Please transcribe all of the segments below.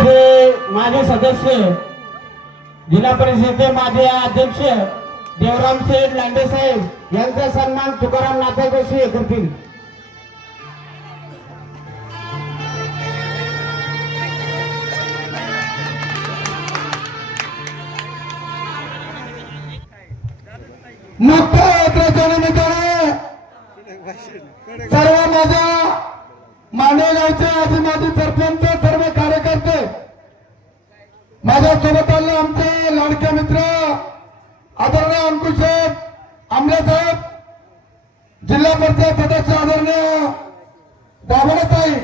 माझे सदस्य जिल्हा परिषदेचे माझे अध्यक्ष देवराम शेठ लांडे साहेब यांचा सन्मान तुकाराम नाथाजोशी करतील. मुख्य यात्रेच्या निमित्ताने सर्व माझ्या मांडेगावचे आजी माजी सरपंच सर्व कार्यकर्ते माझ्या सोबत आले आमचे लाडके मित्र आदरणीय अंकुश आमले साहेब, जिल्हा परिषद सदस्य आदरणीय दाभोळेताई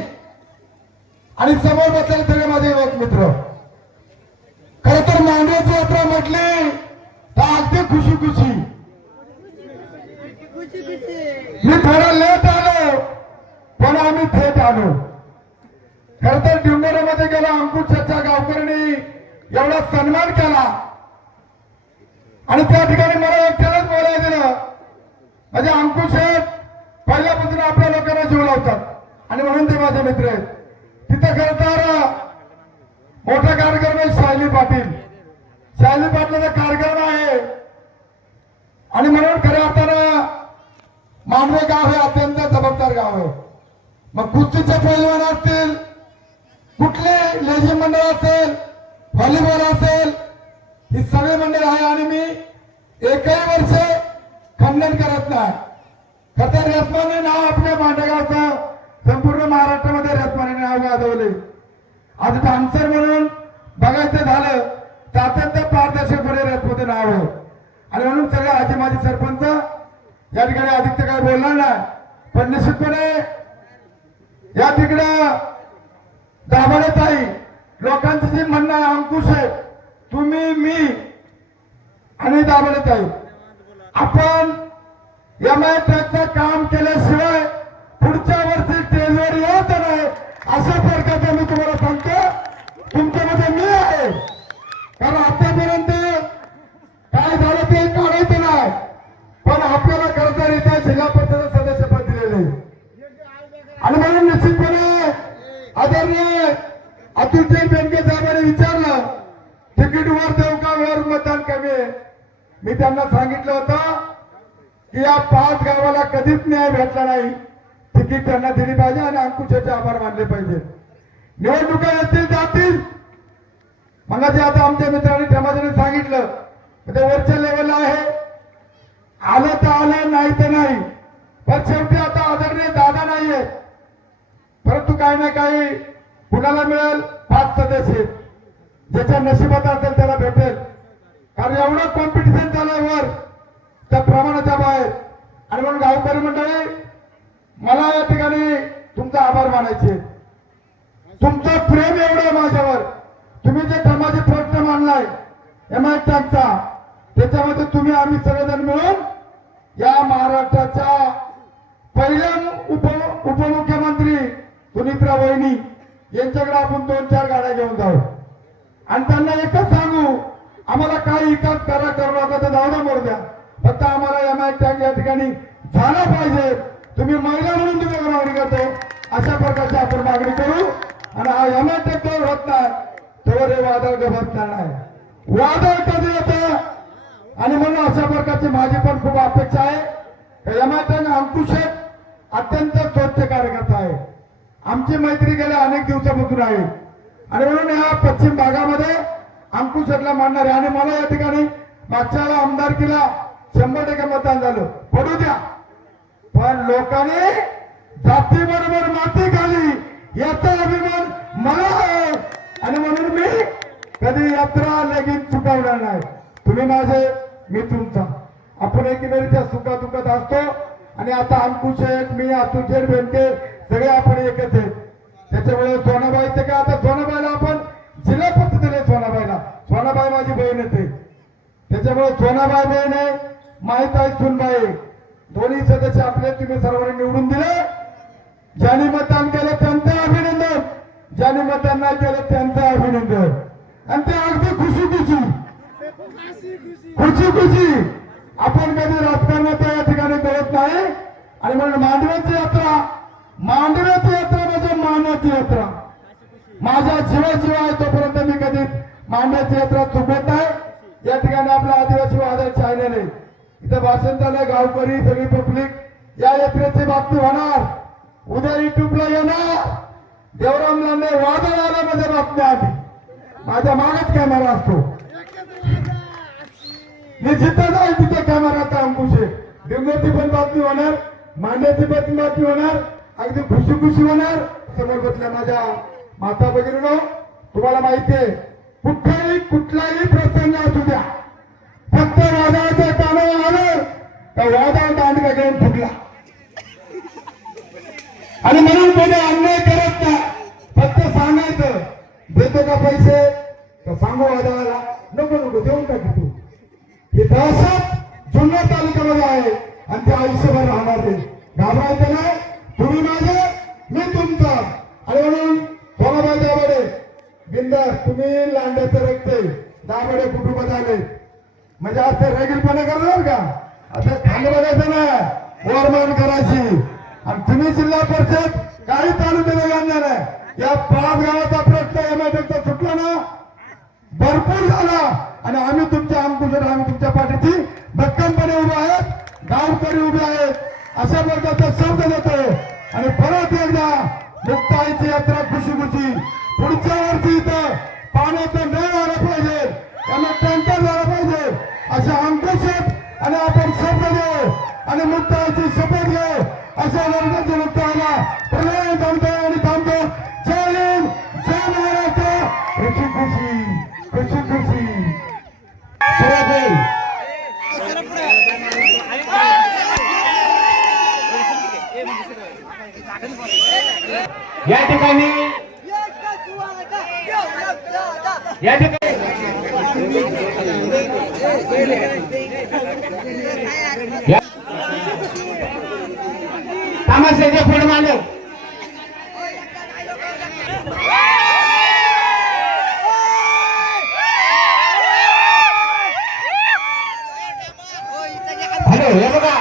आणि समोर बसलेले सगळे माझे युवक मित्र. खर तर मांडव्याची यात्रा म्हटली तर अगदी खुशी खुशी. मी थोडा लेट आलो पण आम्ही थेट आलो. खर तर डिंगोऱ्यामध्ये गेला अंकुशच्या गावकऱ्यांनी एवढा सन्मान केला आणि त्या ठिकाणी मला एकट्यालाच बोलायला दिलं. म्हणजे अंकुश पहिल्यापासून आपल्या लोकांना जीव लावतात आणि म्हणून ते माझे मित्र आहेत. तिथं खरं तर मोठा कार्यक्रम आहे शायली पाटलाचा कार्यक्रम आहे आणि म्हणून खऱ्या अर्थानं मांडवे गाव हे अत्यंत जबाबदार गाव आहे. मग कुस्तीचे पैलवान असतील, कुठले लेझिम मंडळ असेल, व्हॉलीबॉल असेल, ही सगळी मंडळ आहे आणि मी एकही वर्ष खंडन करत नाही. खरं रत्माने नाव आपल्या मांडगावचं संपूर्ण महाराष्ट्रामध्ये रत्माने नाव गाजवले. आज डान्सर म्हणून बघायचं झालं तर अत्यंत पारदर्शकपणे रत्मध्ये नाव आहे आणि म्हणून सगळे आजी माजी सरपंच या ठिकाणी अधिक काय बोलणार नाही पण निश्चितपणे या ठिकाणी दाभोळेताई लोकांचं जे म्हणणं आहे अंकुश आहे, तुम्ही मी आणि दाभोळेताई आपण एमआयचं काम केल्याशिवाय पुढच्या वर्षी स्टेजवर येत नाही अशा प्रकारचं मी तुम्हाला सांगतो. तुमच्यामध्ये मी आहे कारण आतापर्यंत काय झालं ते काढायचं नाही पण आपल्याला खरंतर इथे जिल्हा परिषद सदस्यपद दिलेले आणि म्हणून निश्चितपणे आदरणीय अतुलजी बेनके साहेबांनी विचारलं तिकीटवर देऊ का वर मतदान कमी आहे. मी त्यांना सांगितलं होतं की या 5 गावाला कधीच न्याय भेटला नाही. तिकीट त्यांना दिली पाहिजे आणि अंकुशाचे आभार मानले पाहिजे. निवडणुका येतील जातील मला जे आता आमच्या मित्रांनी ठमाजीने सांगितलं ते वरच्या लेवलला आहे. आलं तर आलं नाही तर नाही पण शेवटी आता आदरणीय दादा नाहीये परंतु काही ना काही कुणाला मिळेल 5 सदस्य ज्याच्या नशिबात असेल त्याला भेटेल. कारण एवढं कॉम्पिटिशन चालू वर त्या प्रमाणाच्या बाहेर आणि म्हणून गावकरी मंडळी मला या ठिकाणी तुमचा आभार मानायचे. तुमचं प्रेम एवढं माझ्यावर तुम्ही जे धर्माचे प्रश्न मानलाय एमआयचा त्याच्यामध्ये तुम्ही आम्ही सगळेजण मिळून या महाराष्ट्राच्या पहिल्या उपमुख्यमंत्री सुनित्रा वहिनी यांच्याकडे आपण 2-4 गाड्या घेऊन जाऊ आणि त्यांना एकच सांगू आम्हाला काही विकास करू नका तर जाऊ मरू द्या फक्त आम्हाला एमआय या ठिकाणी झाला पाहिजे. तुम्ही महिला म्हणून तुम्ही मागणी करतो अशा प्रकारची आपण मागणी करू आणि हा एमआय जर होत नाही तर हे वादळ गमतणार नाही. वादळ कधी येतं आणि म्हणून अशा प्रकारची माझी पण खूप अपेक्षा आहे. एमआय अंकुश अत्यंत स्वच्छ कार्यकर्ता आहे. आमची मैत्री गेल्या अनेक दिवसापासून आहे आणि म्हणून या पश्चिम भागामध्ये अंकुशला मानणार आहे आणि मला या ठिकाणी मागच्या आमदारकीला 100% मतदान झालं पडू द्या पण लोकांनी जातीबरोबर माती घाली याचा अभिमान मला आहे आणि म्हणून मी कधी यात्रा लगीन चुकवणार नाही. तुम्ही माझे मी तुमचा आपण एकमेकांच्या सुखादुखात असतो आणि आता अंकुश मी अतुल बेनके सगळे आपण एकच आहेत. त्याच्यामुळे सोनाबाई ते काय आता सोनाबाईला आपण जिल्हा पत्रिका दिले सोनाबाई माझी बहीणच आहे त्याच्यामुळे सोनाबाई बहीण आहे माहित आहे सुनबाई दोन्ही सदस्य आपले तुम्ही सर्वांनी निवडून दिले. ज्यांनी मतदान केलं त्यांचं अभिनंदन ज्यांनी मतदान नाही केलं त्यांचं अभिनंदन आणि ते अगदी खुशी आपण कधी राजकारणात या ठिकाणी करत नाही आणि म्हणून मांडव्याची यात्रा म्हणजे मानाची यात्रा माझ्या जीवाशिवाय तो मांड्याची यात्रा चुकत नाही. या ठिकाणी आपला आदिवासी वादळ चॅनल आहे. इथं भाषण झालं, गावकरी सगळी पब्लिक या यात्रेची बातमी होणार. उद्या युट्यूबला येणार. देवराम लांडे वादळ आल्यामध्ये बातमी आली. माझ्या मागच कॅमेरा असतो. मी जिथं जाईल तिथे कॅमेराचा अंकुश आहे. डिंगोची पण बातमी होणार, मांड्याची पण बातमी होणार, अगदी खुशी खुशी होणार. समोर बसल्या माझ्या माता भगिनींनो, तुम्हाला माहिती आहे कुठलाही प्रसंग असू द्या, फक्त वादळाच्या कानावर आलं तर वादळ दांडका घेऊन फुटला. आणि म्हणून कोणी अन्याय करत नाही. फक्त सांगायचं देतो का पैसे तर सांगू वादळाला, नको नको देऊन टाक तू. हे दहशत जुन्नर तालुक्यामध्ये आहे आणि ते आयुष्यभर राहणार आहे. घाबरायचं नाही. तुम्ही माझे, मी तुमचा. आणि म्हणून सोनाबाई दाभाडे बिंदास, तुम्ही लांड्याचं रक्त आहे. दाभाडे कुटुंबात आले म्हणजे असं रेगीलपणा करणार का? आता खाली बघायचं नाही, वरमान करायची. आणि तुम्ही जिल्हा परिषद काही तालुक्याला घालणार नाही. या 5 गावाचा प्रश्न एमआयटेकचा सुटला ना, भरपूर झाला. आणि आम्ही तुमच्या अंकुशात, आम्ही तुमच्या पाठीची भक्कमपणे उभे आहेत, गावकरी उभे आहेत. अशा प्रकारचा शब्द देतो. आणि परत एकदा मुक्ताईची यात्रा खुशी खुशी पुढच्या वर्षी इथं पाण्याचं नळ आलं पाहिजे, त्यांना टँकर झाला पाहिजे अशा अंकुशात आणि आपण शब्द देऊ आणि मुक्ताईची शपथ घेऊ. अशा वर्गाची मुक्ताईला प्रलय थांबतो आणि थांबतो. जय हिंद, जय महाराष्ट्र. खुशी खुशी खुशी खुशी सुरुवात होईल. या ठिकाणी तामाशाचे फड मालक हॅलो, हे बघा